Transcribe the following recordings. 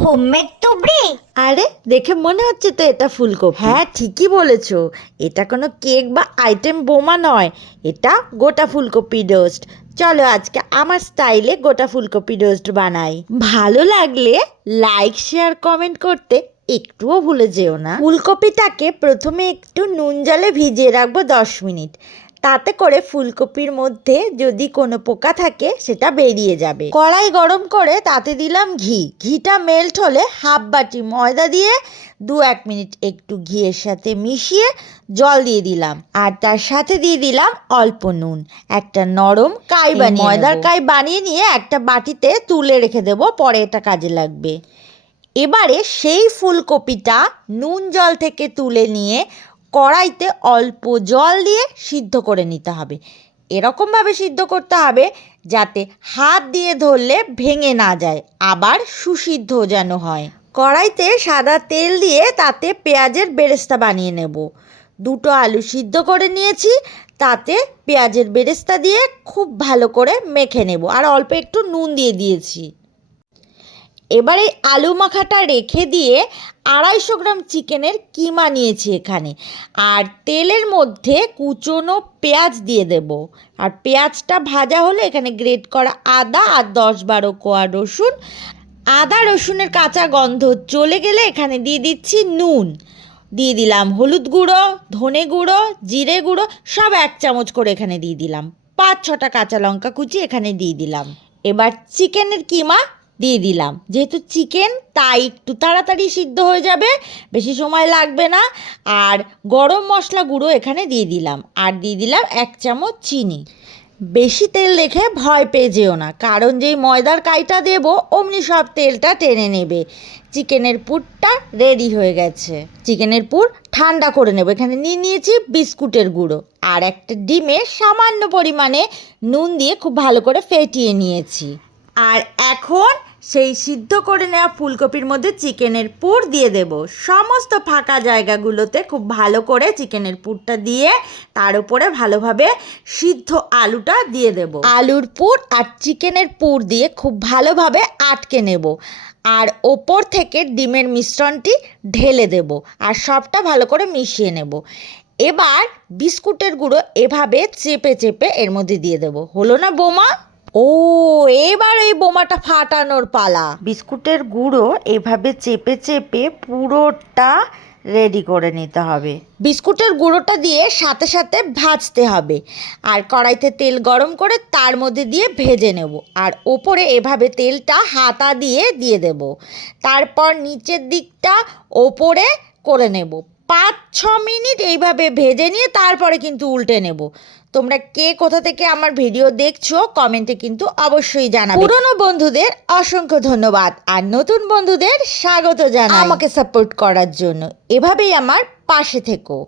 Homemade তুবড়ি? আরে দেখে মনে হচ্ছে তো এটা ফুলকপি। হ্যাঁ ঠিকই বলেছো, এটা কোনো কেক বা আইটেম বোমা নয়, এটা গোটা ফুলকপি রোস্ট। চলো আজকে আমার স্টাইলে গোটা ফুলকপি রোস্ট বানাই। ভালো লাগলে লাইক শেয়ার কমেন্ট করতে একটুও ভুলে যেও না। ফুলকপিটাকে প্রথমে একটু নুন জলে ভিজিয়ে রাখবো 10 মিনিট, তাতে করে ফুলকপির মধ্যে যদি কোনো পোকা থাকে সেটা বেরিয়ে যাবে। কড়াই গরম করে তাতে দিলাম ঘি। ঘিটা মেল্ট হলে হাফ বাটি ময়দা দিয়ে 2-1 মিনিট একটু ঘিয়ের সাথে মিশিয়ে জল দিয়ে দিলাম, আর তার সাথে দিয়ে দিলাম অল্প নুন। একটা নরম কাই বানিয়ে ময়দার কাই বানিয়ে নিয়ে একটা বাটিতে তুলে রেখে দেবো, পরে এটা কাজে লাগবে। এবারে সেই ফুলকপিটা নুন জল থেকে তুলে নিয়ে কড়াইতে অল্প জল দিয়ে সিদ্ধ করে নিতে হবে। এরকমভাবে সিদ্ধ করতে হবে যাতে হাত দিয়ে ধরলে ভেঙে না যায়, আবার সুসিদ্ধ যেন হয়। কড়াইতে সাদা তেল দিয়ে তাতে পেঁয়াজের বেরেস্তা বানিয়ে নেব। 2টো আলু সিদ্ধ করে নিয়েছি, তাতে পেঁয়াজের বেরেস্তা দিয়ে খুব ভালো করে মেখে নেব, আর অল্প একটু নুন দিয়ে দিয়েছি। এবার এই আলু মাখাটা রেখে দিয়ে 250 গ্রাম চিকেনের কিমা নিয়েছি এখানে, আর তেলের মধ্যে কুচনো পেঁয়াজ দিয়ে দেব। আর পেঁয়াজটা ভাজা হলে এখানে গ্রেট করা আদা আর 10-12 কোয়া রসুন। আদা রসুনের কাঁচা গন্ধ চলে গেলে এখানে দিয়ে দিচ্ছি নুন, দিয়ে দিলাম হলুদ গুঁড়ো, ধনে গুঁড়ো, জিরে গুঁড়ো সব 1 চামচ করে এখানে দিয়ে দিলাম। 5-6টা কাঁচা লঙ্কা কুচি এখানে দিয়ে দিলাম। এবার চিকেনের কিমা দিয়ে দিলাম। যেহেতু চিকেন তাই একটু তাড়াতাড়ি সিদ্ধ হয়ে যাবে, বেশি সময় লাগবে না। আর গরম মশলা গুঁড়ো এখানে দিয়ে দিলাম, আর দিয়ে দিলাম 1 চামচ চিনি। বেশি তেল দেখে ভয় পেয়ে যেও না, কারণ যেই ময়দার কাইটা দেবো অমনি সব তেলটা টেনে নেবে। চিকেনের পুরটা রেডি হয়ে গেছে। চিকেনের পুর ঠান্ডা করে নেব। এখানে নিয়েছি বিস্কুটের গুঁড়ো, আর একটা ডিমে সামান্য পরিমাণে নুন দিয়ে খুব ভালো করে ফেটিয়ে নিয়েছি। আর এখন সেই সিদ্ধ করে নেওয়া ফুলকপির মধ্যে চিকেনের পুর দিয়ে দেব। সমস্ত ফাঁকা জায়গাগুলোতে খুব ভালো করে চিকেনের পুরটা দিয়ে তার উপরে ভালোভাবে সিদ্ধ আলুটা দিয়ে দেব। আলুর পুর আর চিকেনের পুর দিয়ে খুব ভালোভাবে আটকে নেব, আর ওপর থেকে ডিমের মিশ্রণটি ঢেলে দেব, আর সবটা ভালো করে মিশিয়ে নেব। এবার বিস্কুটের গুঁড়ো এভাবে চেপে চেপে এর মধ্যে দিয়ে দেব। হলো না বোমা? ও, এবার এই বোমাটা ফাটানোর পালা। বিস্কুটের গুঁড়ো এভাবে চেপে চেপে পুরোটা রেডি করে নিতে হবে। বিস্কুটের গুঁড়োটা দিয়ে সাথে সাথে ভাজতে হবে, আর কড়াইতে তেল গরম করে তার মধ্যে দিয়ে ভেজে নেব, আর ওপরে এভাবে তেলটা হাতা দিয়ে দিয়ে দেব। তারপর নিচের দিকটা ওপরে করে নেব। 5-6 মিনিট এইভাবে ভেজে নিয়ে তারপরে কিন্তু উল্টে নেব। তোমরা কে কোথা থেকে আমার ভিডিও দেখছো কমেন্টে কিন্তু অবশ্যই জানাবে। পুরনো বন্ধুদের অসংখ্য ধন্যবাদ, আর নতুন বন্ধুদের স্বাগত জানাই আমাকে সাপোর্ট করার জন্য। এভাবেই আমার পাশে থেকো।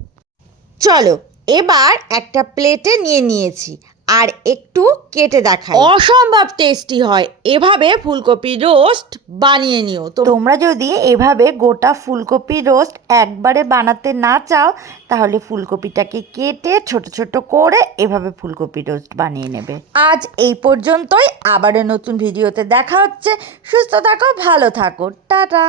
চলো এবার একটা প্লেটে নিয়েছি, আর একটু কেটে দেখাই। অসম্ভব টেস্টি হয়। এভাবে ফুলকপি রোস্ট বানিয়ে নিও। তোমরা যদি এভাবে গোটা ফুলকপি রোস্ট একবারে বানাতে না চাও, তাহলে ফুলকপিটাকে কেটে ছোট ছোট করে এভাবে ফুলকপি রোস্ট বানিয়ে নেবে। আজ এই পর্যন্তই, আবারও নতুন ভিডিওতে দেখা হচ্ছে। সুস্থ থাকো, ভালো থাকো, টাটা।